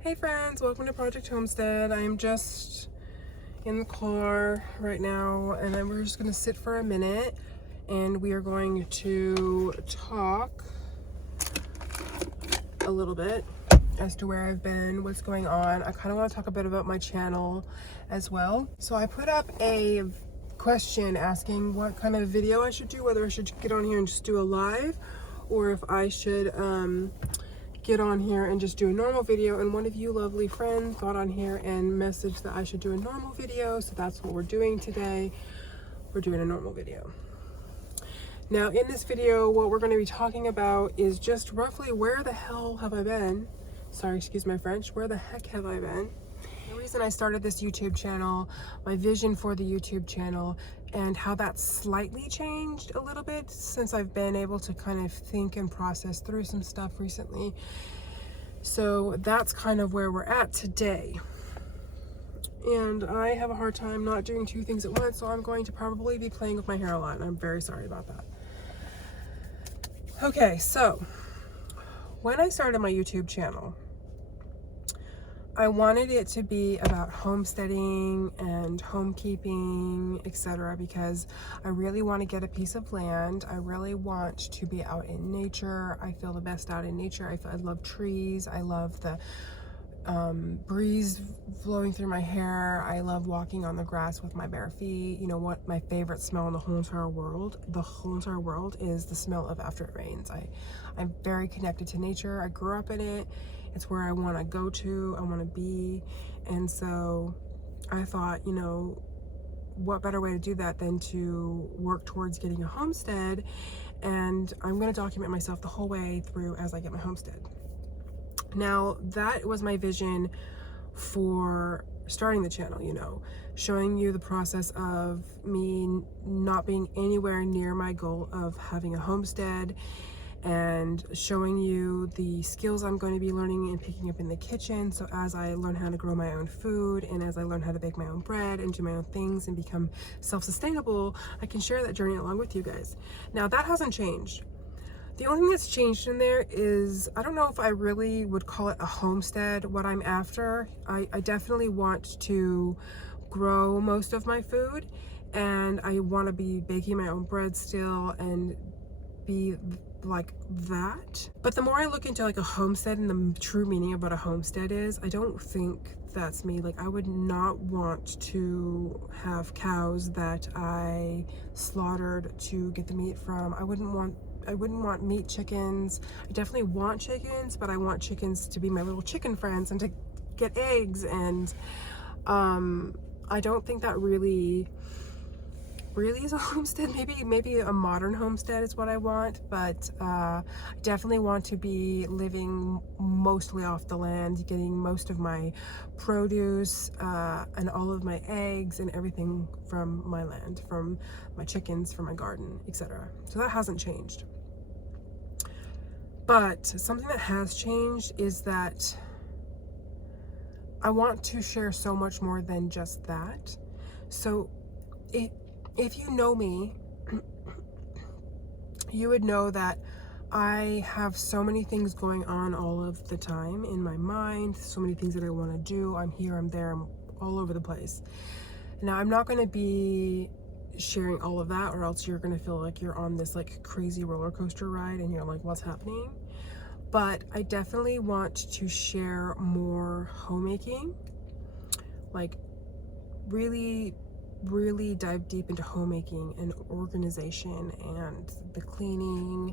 Hey friends, welcome to Project Homestead. I'm just in the car right now and then we're just gonna sit for a minute and we are going to talk a little bit as to where I've been, what's going on. I kind of want to talk a bit about my channel as well. So I put up a question asking what kind of video I should do, whether I should get on here and just do a live or if I should get on here and just do a normal video. And one of you lovely friends got on here and messaged that I should do a normal video, so that's what we're doing today. We're doing a normal video. Now in this video, what we're going to be talking about is just roughly where the hell have I been? Sorry, excuse my French. Where the heck have I been? The reason I started this YouTube channel, my vision for the YouTube channel, and how that's slightly changed a little bit since I've been able to kind of think and process through some stuff recently. So that's kind of where we're at today. And I have a hard time not doing two things at once, so I'm going to probably be playing with my hair a lot, and I'm very sorry about that. Okay, so when I started my YouTube channel, I wanted it to be about homesteading and homekeeping, etc., because I really want to get a piece of land. I really want to be out in nature. I feel the best out in nature. I love trees. I love the breeze flowing through my hair. I love walking on the grass with my bare feet. You know what? My favorite smell in the whole entire world, is the smell of after it rains. I'm very connected to nature. I grew up in it. It's where I want to go to. I want to be. And so I thought, you know, what better way to do that than to work towards getting a homestead? And I'm going to document myself the whole way through as I get my homestead. Now, that was my vision for starting the channel, you know, showing you the process of me not being anywhere near my goal of having a homestead, and showing you the skills I'm going to be learning and picking up in the kitchen. So as I learn how to grow my own food and as I learn how to bake my own bread and do my own things and become self-sustainable, I can share that journey along with you guys. Now, that hasn't changed. The only thing that's changed in there is, I don't know if I really would call it a homestead, what I'm after. I definitely want to grow most of my food, and I want to be baking my own bread still and be like that. But the more I look into like a homestead and the true meaning of what a homestead is, I don't think that's me. Like, I would not want to have cows that I slaughtered to get the meat from. I wouldn't want meat chickens. I definitely want chickens, but I want chickens to be my little chicken friends and to get eggs. And I don't think that really is a homestead. Maybe a modern homestead is what I want, but I definitely want to be living mostly off the land, getting most of my produce and all of my eggs and everything from my land, from my chickens, from my garden, etc. So that hasn't changed. But something that has changed is that I want to share so much more than just that. So if you know me, you would know that I have so many things going on all of the time in my mind, so many things that I want to do. I'm here, I'm there, I'm all over the place. Now, I'm not going to be sharing all of that, or else you're going to feel like you're on this like crazy roller coaster ride and you're like, what's happening? But I definitely want to share more homemaking, like really dive deep into homemaking and organization and the cleaning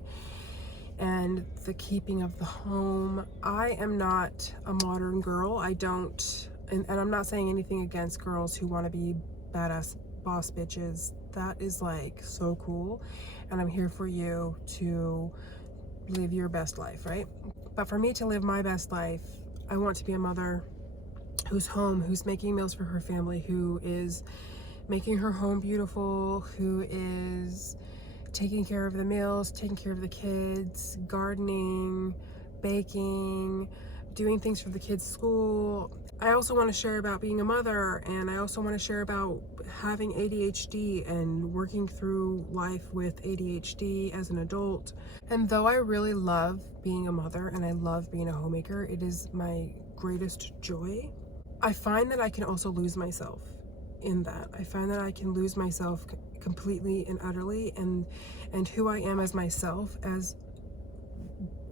and the keeping of the home. I am not a modern girl. I don't, and I'm not saying anything against girls who want to be badass boss bitches. That is like so cool, and I'm here for you to live your best life, right? But for me to live my best life, I want to be a mother who's home, who's making meals for her family, who is making her home beautiful, who is taking care of the meals, taking care of the kids, gardening, baking, doing things for the kids' school. I also want to share about being a mother, and I also want to share about having ADHD and working through life with ADHD as an adult. And though I really love being a mother and I love being a homemaker, it is my greatest joy. I find that I can also lose myself in that. I find that I can lose myself completely and utterly, and who I am as myself, as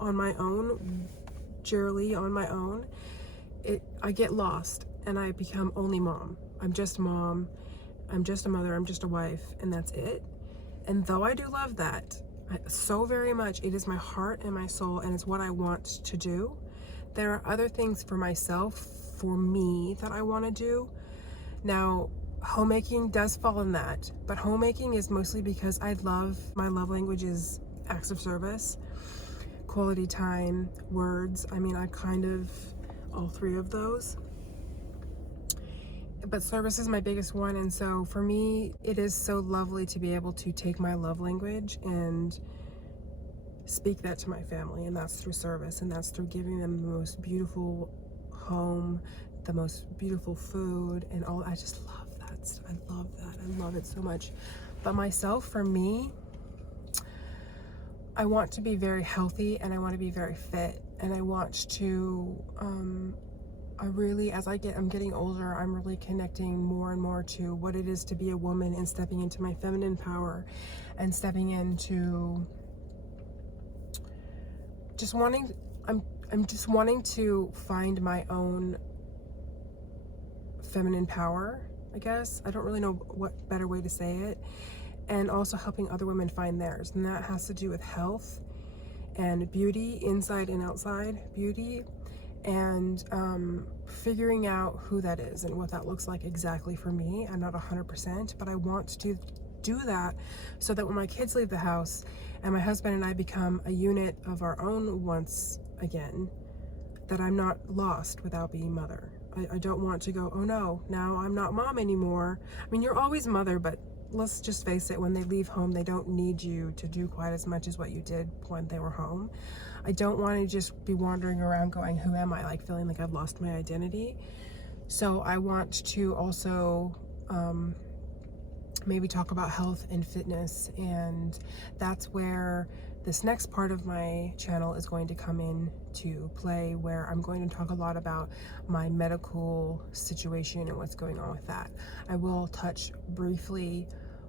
on my own, Jerry on my own. I get lost and I become only mom. I'm just mom, I'm just a mother, I'm just a wife, and that's it. And though I do love that so very much, it is my heart and my soul, and it's what I want to do. There are other things for myself, for me, that I want to do. Now, homemaking does fall in that, but homemaking is mostly because my love language is acts of service, quality time, words. I mean, I kind of all three of those, but service is my biggest one. And so for me, it is so lovely to be able to take my love language and speak that to my family, and that's through service, and that's through giving them the most beautiful home, the most beautiful food, and all. I just love that stuff. I love that. I love it so much. But myself, for me, I want to be very healthy, and I want to be very fit, and I want to I'm getting older, I'm really connecting more and more to what it is to be a woman, and stepping into my feminine power, and stepping into just wanting, I'm just wanting to find my own feminine power, I guess. I don't really know what better way to say it. And also helping other women find theirs. And that has to do with health and beauty, inside and outside beauty, and figuring out who that is and what that looks like exactly for me. I'm not 100%, but I want to do that so that when my kids leave the house and my husband and I become a unit of our own once again, that I'm not lost without being mother. I don't want to go, oh no, now I'm not mom anymore. I mean, you're always mother, but let's just face it, when they leave home, they don't need you to do quite as much as what you did when they were home. I don't want to just be wandering around going, who am I? Like feeling like I've lost my identity. So I want to also maybe talk about health and fitness, and that's where this next part of my channel is going to come in to play, where I'm going to talk a lot about my medical situation and what's going on with that. I will touch briefly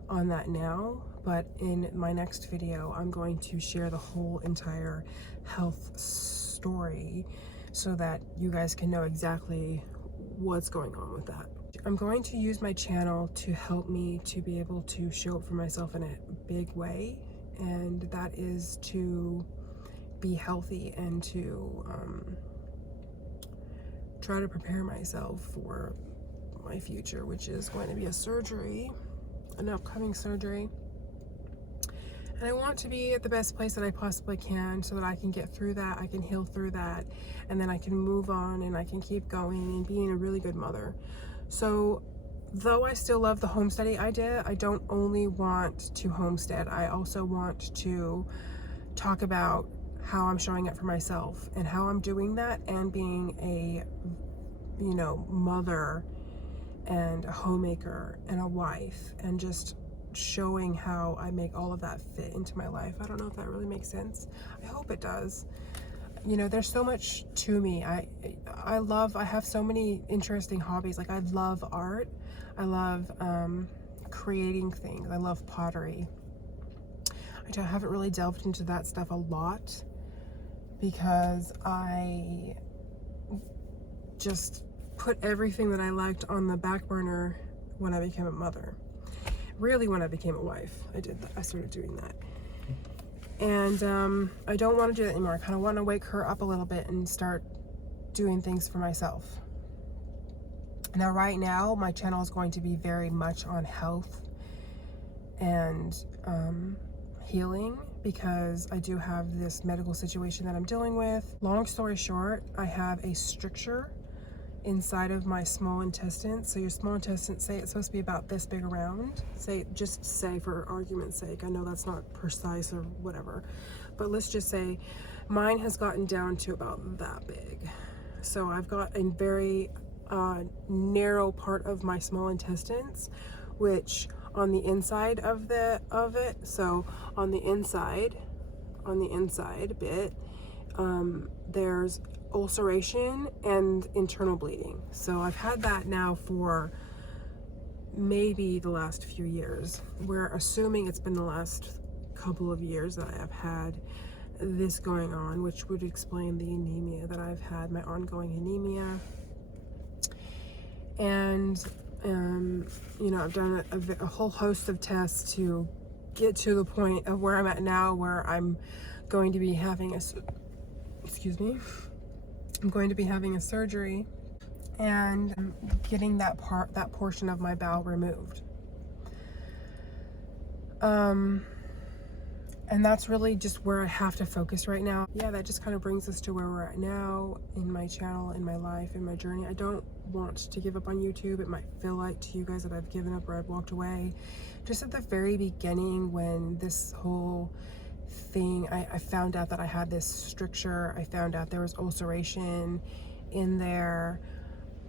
on that now, but in my next video, I'm going to share the whole entire health story so that you guys can know exactly what's going on with that. I'm going to use my channel to help me to be able to show up for myself in a big way, and that is to be healthy and to try to prepare myself for my future, which is going to be a surgery, an upcoming surgery. And I want to be at the best place that I possibly can so that I can get through that, I can heal through that, and then I can move on and I can keep going and being a really good mother. So though I still love the homesteading idea, I don't only want to homestead, I also want to talk about how I'm showing up for myself and how I'm doing that, and being a, you know, mother and a homemaker and a wife, and just showing how I make all of that fit into my life. I don't know if that really makes sense. I hope it does. You know, there's so much to me. I have so many interesting hobbies. Like I love art. I love creating things. I love pottery. I haven't really delved into that stuff a lot because I just put everything that I liked on the back burner when I became a mother. Really, when I became a wife, I started doing that. And I don't want to do that anymore. I kind of want to wake her up a little bit and start doing things for myself. Now, right now, my channel is going to be very much on health and healing, because I do have this medical situation that I'm dealing with. Long story short, I have a stricture inside of my small intestine. So your small intestine, say it's supposed to be about this big around. Just say for argument's sake, I know that's not precise or whatever, but let's just say mine has gotten down to about that big. So I've got a very narrow part of my small intestines, which on the inside of it, so on the inside bit, there's ulceration and internal bleeding. So I've had that now for maybe the last few years. We're assuming it's been the last couple of years that I have had this going on, which would explain the anemia that I've had, my ongoing anemia. And you know, I've done a whole host of tests to get to the point of where I'm at now, where I'm going to be having I'm going to be having a surgery and getting that portion of my bowel removed. And that's really just where I have to focus right now. Yeah, that just kind of brings us to where we're at now in my channel, in my life, in my journey. I don't want to give up on YouTube. It might feel like to you guys that I've given up or I've walked away. Just at the very beginning, when this whole thing, I found out that I had this stricture. I found out there was ulceration in there.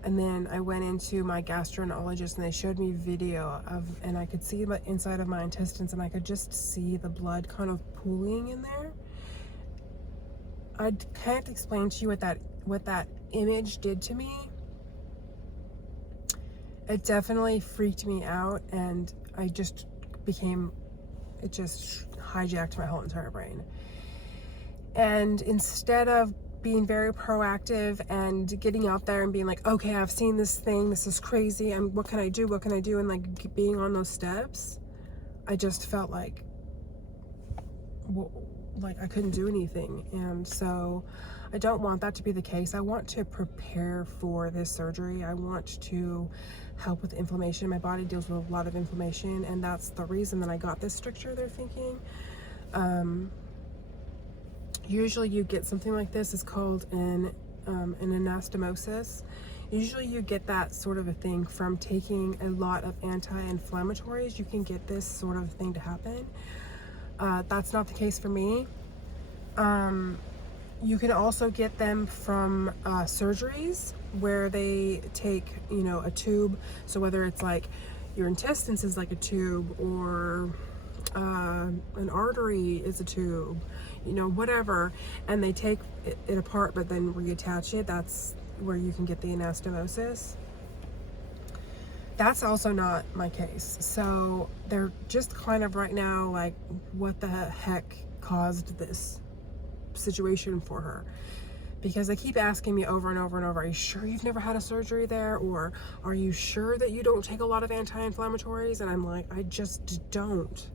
And then I went into my gastroenterologist and they showed me video and I could see the inside of my intestines and I could just see the blood kind of pooling in there. I can't explain to you what that image did to me. It definitely freaked me out, and it just hijacked my whole entire brain. And instead of being very proactive and getting out there and being like, okay, I've seen this thing, this is crazy, what can I do, and like being on those steps, I just felt like I couldn't do anything. And so I don't want that to be the case. I want to prepare for this surgery. I want to help with inflammation. My body deals with a lot of inflammation, and that's the reason that I got this stricture, they're thinking. Usually you get something like this. It's called an anastomosis. Usually you get that sort of a thing from taking a lot of anti-inflammatories. You can get this sort of thing to happen. That's not the case for me. You can also get them from surgeries where they take, you know, a tube. So whether it's like your intestines is like a tube, or an artery is a tube, you know, whatever, and they take it apart but then reattach it, that's where you can get the anastomosis. That's also not my case. So they're just kind of right now like, what the heck caused this situation for her? Because they keep asking me over and over and over, are you sure you've never had a surgery there? Or are you sure that you don't take a lot of anti-inflammatories? And I'm like, I just don't.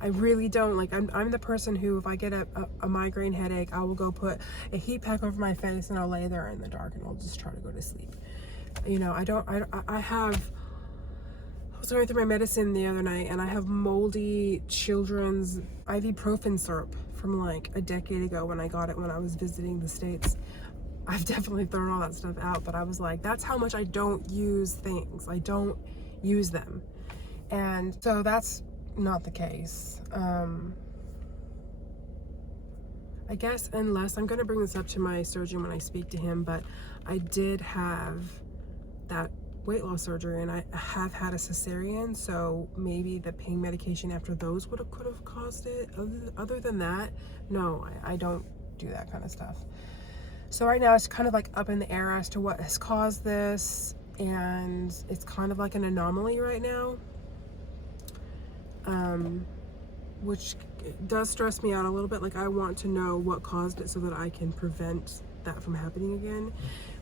I really don't. Like, I'm the person who, if I get a migraine headache, I will go put a heat pack over my face and I'll lay there in the dark and I'll just try to go to sleep. You know, I was going through my medicine the other night and I have moldy children's ibuprofen syrup from like a decade ago when I got it when I was visiting the States. I've definitely thrown all that stuff out, but I was like, that's how much I don't use things. I don't use them. And so that's not the case. I guess, unless I'm going to bring this up to my surgeon when I speak to him, but I did have that weight loss surgery and I have had a cesarean, so maybe the pain medication after those could have caused it. Other than that, no, I don't do that kind of stuff. So right now it's kind of like up in the air as to what has caused this, and it's kind of like an anomaly right now, which does stress me out a little bit. Like, I want to know what caused it so that I can prevent that from happening again,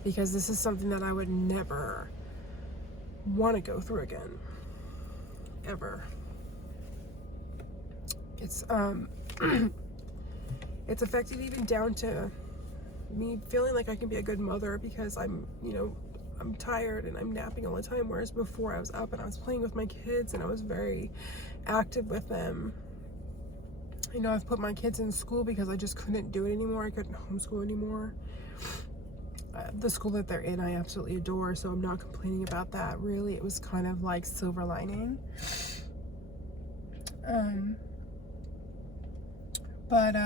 because this is something that I would never want to go through again, ever. It's it's affected even down to me feeling like I can be a good mother, because I'm tired and I'm napping all the time, whereas before I was up and I was playing with my kids and I was very active with them. You know, I've put my kids in school because I just couldn't do it anymore. I couldn't homeschool anymore. The school that they're in, I absolutely adore, so I'm not complaining about that. Really, it was kind of like silver lining. But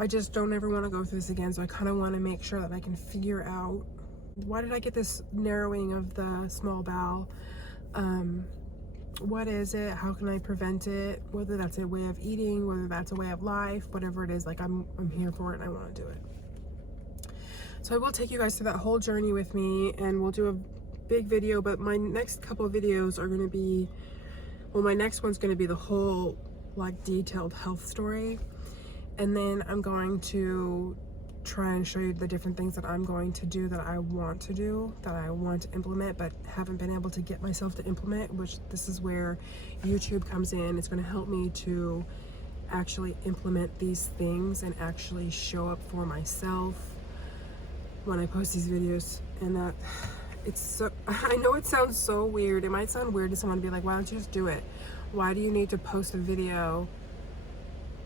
I just don't ever want to go through this again. So I kind of want to make sure that I can figure out, why did I get this narrowing of the small bowel? What is it? How can I prevent it? Whether that's a way of eating, whether that's a way of life, whatever it is, like I'm here for it and I want to do it. So I will take you guys through that whole journey with me, and we'll do a big video, but my next couple of videos are going to be, well, my next one's going to be the whole like detailed health story, and then I'm going to try and show you the different things that I'm going to do, that I want to do, that I want to implement but haven't been able to get myself to implement, which this is where YouTube comes in. It's going to help me to actually implement these things and actually show up for myself when I post these videos. And that it's so, I know it sounds so weird. It might sound weird to someone to be like, why don't you just do it? Why do you need to post a video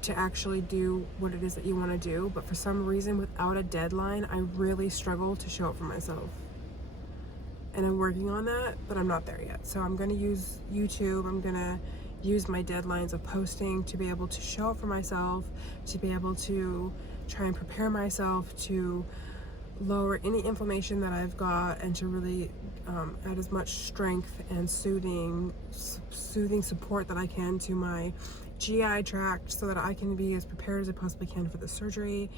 to actually do what it is that you want to do? But for some reason, without a deadline, I really struggle to show up for myself. And I'm working on that, but I'm not there yet. So I'm going to use YouTube. I'm going to use my deadlines of posting to be able to show up for myself, to be able to try and prepare myself to lower any inflammation that I've got, and to really add as much strength and soothing support that I can to my GI tract, so that I can be as prepared as I possibly can for the surgery.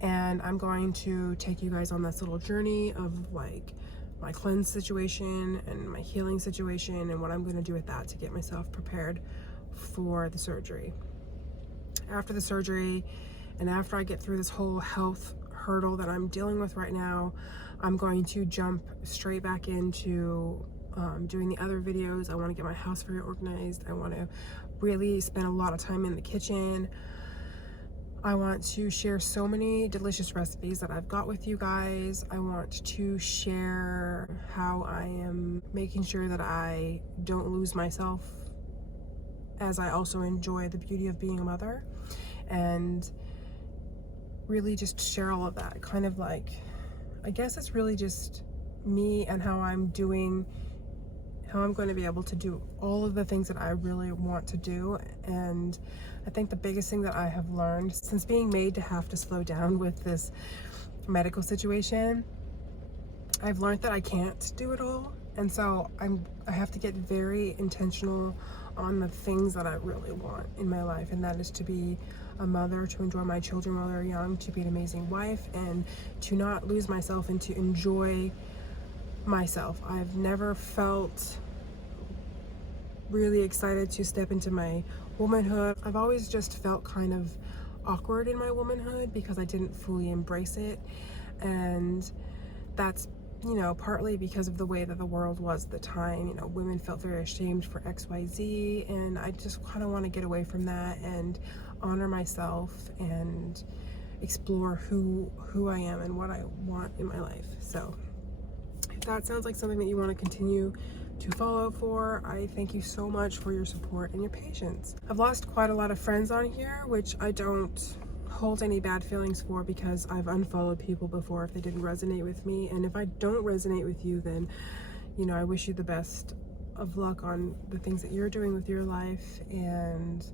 And I'm going to take you guys on this little journey of like my cleanse situation and my healing situation, and what I'm going to do with that to get myself prepared for the surgery. After the surgery, and after I get through this whole health hurdle that I'm dealing with right now, I'm going to jump straight back into doing the other videos. I want to get my house very organized. I want to really spend a lot of time in the kitchen. I want to share so many delicious recipes that I've got with you guys. I want to share how I am making sure that I don't lose myself, as I also enjoy the beauty of being a mother, and really just share all of that. Kind of like, I guess it's really just me and how I'm doing, how I'm going to be able to do all of the things that I really want to do. And I think the biggest thing that I have learned since being made to have to slow down with this medical situation, I've learned that I can't do it all. And so I have to get very intentional on the things that I really want in my life, and that is to be a mother, to enjoy my children while they're young, to be an amazing wife, and to not lose myself and to enjoy myself. I've never felt really excited to step into my womanhood. I've always just felt kind of awkward in my womanhood because I didn't fully embrace it, and that's, you know, partly because of the way that the world was at the time. You know, women felt very ashamed for XYZ, and I just kind of want to get away from that and honor myself and explore who I am and what I want in my life. So if that sounds like something that you want to continue to follow for, I thank you so much for your support and your patience. I've lost quite a lot of friends on here, which I don't hold any bad feelings for, because I've unfollowed people before if they didn't resonate with me. And if I don't resonate with you, then, you know, I wish you the best of luck on the things that you're doing with your life. And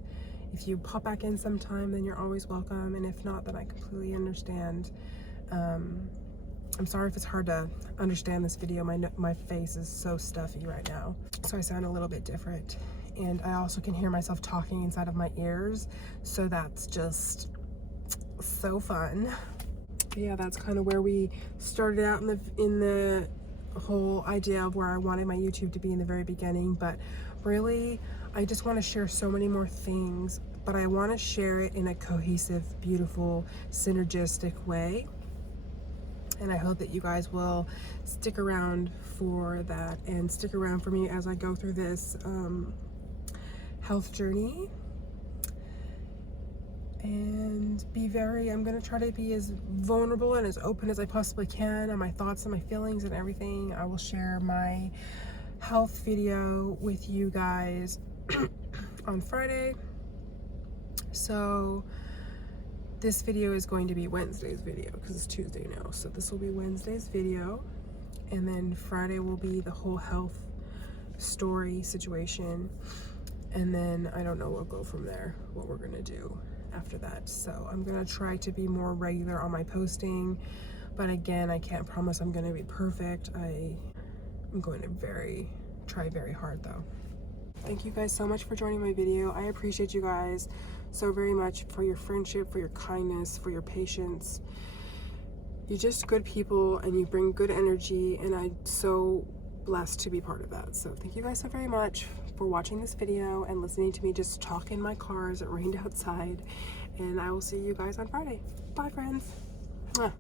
if you pop back in sometime, then you're always welcome. And if not, then I completely understand. I'm sorry if it's hard to understand this video. My face is so stuffy right now, so I sound a little bit different. And I also can hear myself talking inside of my ears, so that's just so fun. But yeah, that's kind of where we started out in the whole idea of where I wanted my YouTube to be in the very beginning. But really, I just want to share so many more things, but I want to share it in a cohesive, beautiful, synergistic way. And I hope that you guys will stick around for that, and stick around for me as I go through this health journey. And I'm gonna try to be as vulnerable and as open as I possibly can on my thoughts and my feelings and everything. I will share my health video with you guys on Friday. So this video is going to be Wednesday's video because it's Tuesday now. So this will be Wednesday's video, and then Friday will be the whole health story situation. And then I don't know, we'll go from there, what we're gonna do. after that. So I'm gonna try to be more regular on my posting, but again, I can't promise I'm gonna be perfect. I'm going to try very hard though. Thank you guys so much for joining my video. I appreciate you guys so very much for your friendship, for your kindness, for your patience. You're just good people and you bring good energy, and I'm so blessed to be part of that. So thank you guys so very much for watching this video and listening to me just talk in my car as it rained outside. And I will see you guys on Friday. Bye, friends.